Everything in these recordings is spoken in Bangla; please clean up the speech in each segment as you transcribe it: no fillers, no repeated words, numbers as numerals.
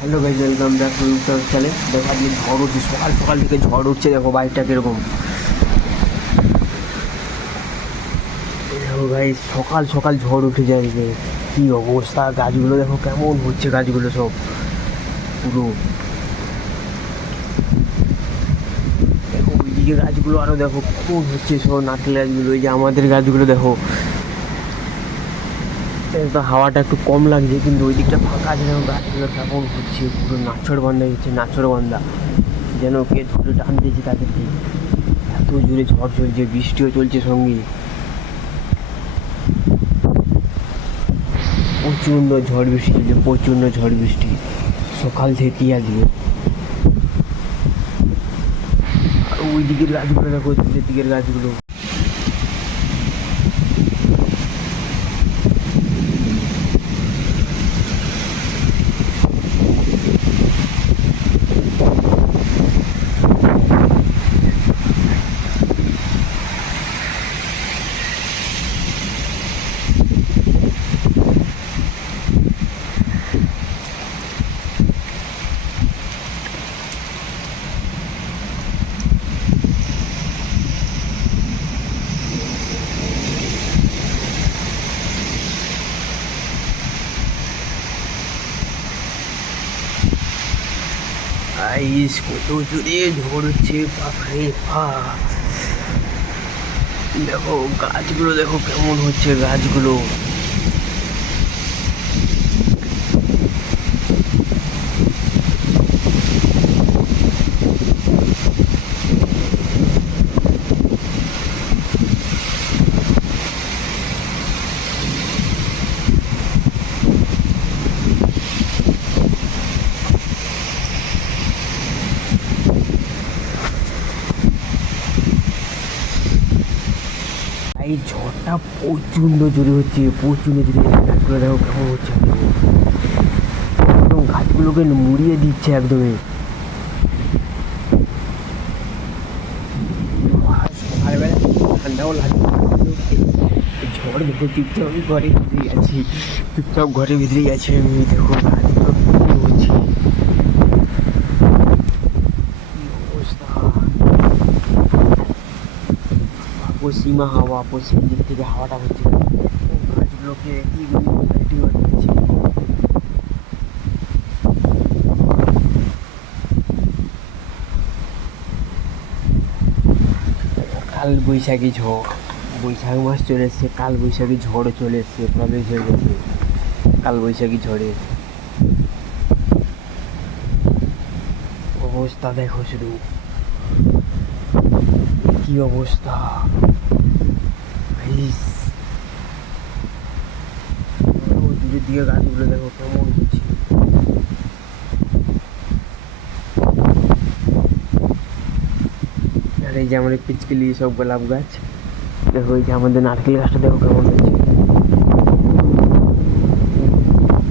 Hello guys, welcome back to YouTube channel. দেখো আজকে ঝড় উঠছে, সকাল সকাল থেকে ঝড় উঠছে। দেখো বাইকটা কীরকম। দেখো ভাই, সকাল সকাল ঝড় উঠে যায়। কী অবস্থা, গাছগুলো দেখো কেমন হচ্ছে, গাছগুলো সব পুরো। দেখো ওইদিকে গাছগুলো আরও দেখো কেমন হচ্ছে, সব নারকেল গাছগুলো। এই যে আমাদের গাছগুলো দেখো, তো হাওয়াটা একটু কম লাগছে, কিন্তু ওই দিকটা ফাঁকা আছে। দেখো গাছগুলো কেমন হচ্ছে, পুরো নাচড় বান্ধা হচ্ছে, নাচড় বান্ধা, যেন কে ধরে টানতেছে তাদেরকে। এত জোরে ঝড় চলছে, বৃষ্টিও চলছে সঙ্গে, প্রচণ্ড ঝড় বৃষ্টি চলছে, প্রচণ্ড ঝড় বৃষ্টি সকাল থেকেই আসবে। আর ওই দিকের গাছগুলো দেখো, দূরের দিকের গাছগুলো। আইস কত জোরে ঝড় হচ্ছে, বাপরে বাপ। দেখো গাছগুলো দেখো কেমন হচ্ছে, গাছগুলো। এই ঝড়টা প্রচণ্ড জোরে হচ্ছে, প্রচণ্ড জোরে। গাছগুলো দেখো কেমন হচ্ছে, একদম গাছগুলোকে মুড়িয়ে দিচ্ছে একদমই। সকালবেলা ঠান্ডাও লাগছে, ঝড় দেখো চুপচাপ ঘরে ভিতরে গেছি, চুপচাপ ঘরে ভিতরে গেছি আমি। দেখো গাছগুলো কেমন হচ্ছে, কি অবস্থা। পশ্চিমা হাওয়া, পশ্চিম দিক থেকে হাওয়াটা হচ্ছে, গাছগুলোকে কি হচ্ছে। কাল বৈশাখী ঝড়, বৈশাখ মাস চলে এসছে, কাল বৈশাখী ঝড়ও চলে এসছে, প্রবেশ হয়ে গেছে কাল বৈশাখী ঝড়ে। অবস্থা দেখো শুধু, কি অবস্থা। ইস, দূরের দিকে গাছগুলো দেখো কেমন হচ্ছে। আর এই যে আমাদের পিচকিলি সব গোলাপ গাছ দেখো, এই যে আমাদের নারকেল গাছটা দেখো কেমন হচ্ছে।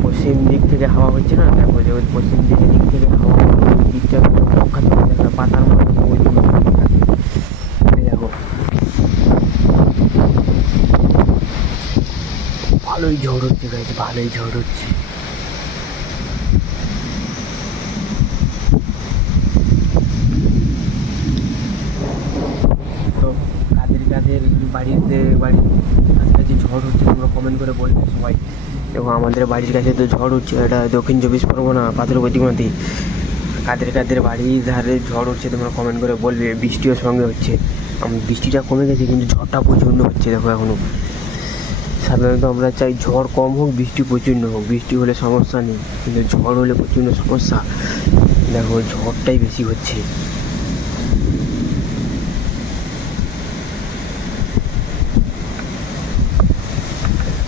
পশ্চিম দিক থেকে হাওয়া হচ্ছে না, দেখো যে ওই পশ্চিম দিকের দিক থেকে হাওয়া, ওই দিকটা পক্ষা থেকে দেখা পাতার মতো ওই দিকে থাকে। দেখো ভালোই ঝড় হচ্ছে গাছ, ভালোই ঝড় হচ্ছে। তো কাদের কাদের বাড়ির কাছাকাছি ঝড় হচ্ছে তোমরা কমেন্ট করে বলবে সবাই। দেখো আমাদের বাড়ির কাছে তো ঝড় হচ্ছে, এটা দক্ষিণ চব্বিশ পরগনা, পাথরবতী নদী। কাদের কাদের বাড়ির ধারে ঝড় হচ্ছে তোমরা কমেন্ট করে বলবে। বৃষ্টিও সঙ্গে হচ্ছে, বৃষ্টিটা কমে গেছে কিন্তু ঝড়টা প্রচণ্ড হচ্ছে। দেখো এখনও সাধারণত আমরা চাই ঝড় কম হোক, বৃষ্টি প্রচণ্ড হোক। বৃষ্টি হলে সমস্যা নেই, কিন্তু ঝড় হলে প্রচণ্ড সমস্যা। দেখো ঝড়টাই বেশি হচ্ছে।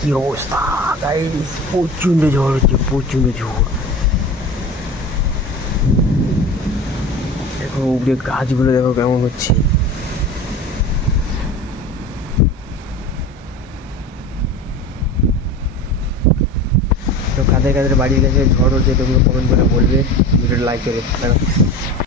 কি অবস্থা গাইস, প্রচণ্ড ঝড় হচ্ছে, প্রচণ্ড ঝড়। দেখো উপরে গাছগুলো দেখো কেমন হচ্ছে। তো কাদের কাদের বাড়ির কাছে ঝড় হচ্ছে তোমরা কমেন্ট করে বলবে, ভিডিওটা লাইক করে।